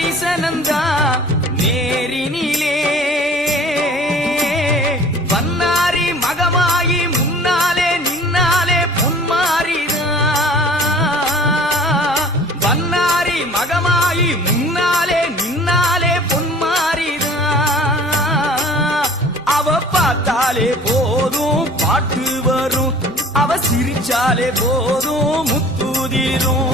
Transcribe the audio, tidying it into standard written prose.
தரிசனந்தா நேரினிலே வன்னாரி மகமாயி முன்னாலே நின்னாலே பொன்மாரிதான் வன்னாரி மகமாயி முன்னாலே நின்னாலே பொன்மாரிதான் அவ பார்த்தாலே போதும் பாட்டு வரும் அவ சிரிச்சாலே போதும் முத்துதிரும்